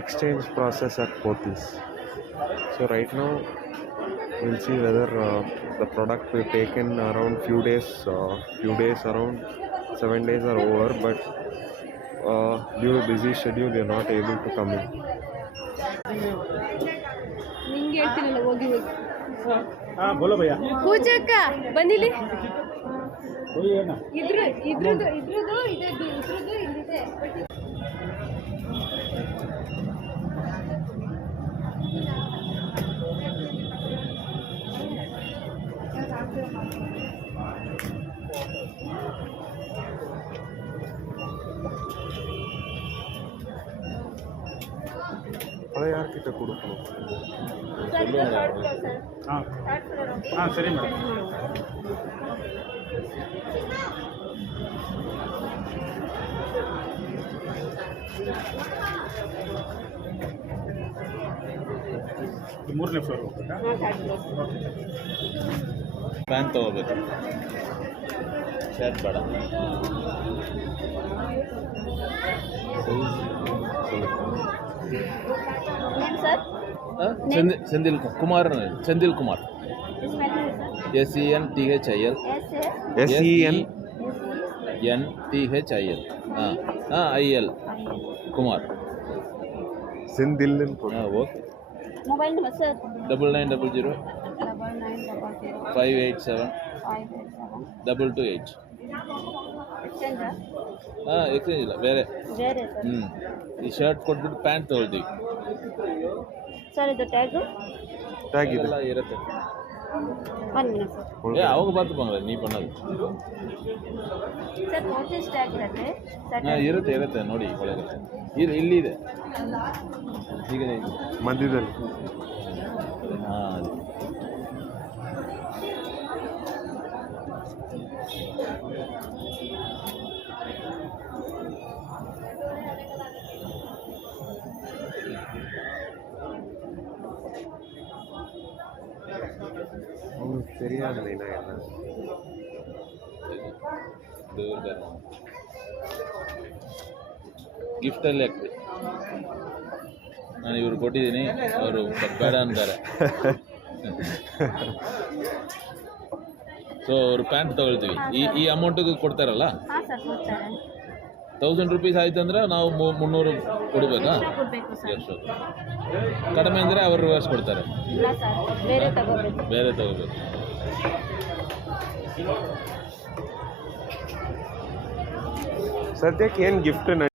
exchange process at Pothys. So right now we'll see whether the product will take in around few days, around 7 days are over, but due to busy schedule they are not able to come in. ನಿಂಗೆ ಹೇಳ್ತೀನಲ್ಲ ಹೋಗಿ ಹೋಗಿ बोलो भैया ಪೂಜಕ್ಕ ಬಂದಿಲಿ कोई है ना ಇದ್ರದ್ದು ಇಲ್ಲಿದೆ ಅದೇ ಯಾರ ಕಿತ್ತ ಕೊಡ್ಕೊಂಡು हाँ हाँ सरी ಮೇಡಮ್ ಮೂರನೇ ಫ್ಲೋರ್ ಹೋಗ್ಬೇಕಾ ಓಕೆ ಪ್ಯಾಂಟ್ ತೊಗೋಬೇಕು, ಶರ್ಟ್ ಬೇಡ. Senthil Kumar, Senthil Kumar, SENTHIL NTHIL IL Kumar. Sindhil okay. Mobile number sir 9900 587 228. Exchange ಇಲ್ಲ, ಬೇರೆ. ಈ ಶರ್ಟ್ ಕೊಟ್ಬಿಟ್ಟು ಪ್ಯಾಂಟ್ ತೊಗೊಳ್ತೀವಿ. ಸರ್ ಇದು ಟ್ಯಾಗ್ ಇದೆ ಎಲ್ಲ ಇರುತ್ತೆ. ಒಂದು ಮಿನಿಟ್ ಸರ್ அவங்க பார்த்து போங்க, நீ பண்ணது. ಸರ್ ಪೋರ್ಚೇಸ್ ಟ್ಯಾಗ್ ಇರುತ್ತೆ ಇರುತ್ತೆ ನೋಡಿ ಒಳಗೆ. ಇಲ್ಲಿದೆ ಈಗ ಮಧ್ಯದಲ್ಲಿ. ಹಾಂ, அவனுக்கு தெரியாது மெயினாக என்ன ಗಿಫ್ಟಲ್ಲಿ ಹಾಕ್ತಿ. ನಾನು ಇವ್ರು ಕೊಟ್ಟಿದ್ದೀನಿ, ಅವರು ಬೇಡ ಅಂತಾರೆ. ಸೊ ಅವರು ಪ್ಯಾಂಟ್ ತೊಗೊಳ್ತೀವಿ. ಈ ಅಮೌಂಟಿಗೆ ಕೊಡ್ತಾರಲ್ಲ, ಹಾಂ ಸರ್ ಕೊಡ್ತಾರೆ. 1000 ರೂಪೀಸ್ ಆಯ್ತು ಅಂದರೆ ನಾವು 300 ಕೊಡಬೇಕಾ? ಕೊಡಬೇಕು ಸರ್. ಎಷ್ಟು ಕಡಿಮೆ ಅಂದರೆ ಅವರು ರಿವರ್ಸ್ ಕೊಡ್ತಾರೆ. ಇಲ್ಲ ಸರ್, ಬೇರೆ ತಗೋಬೇಕು. ಸದ್ಯಕ್ಕೆ ಏನು ಗಿಫ್ಟ್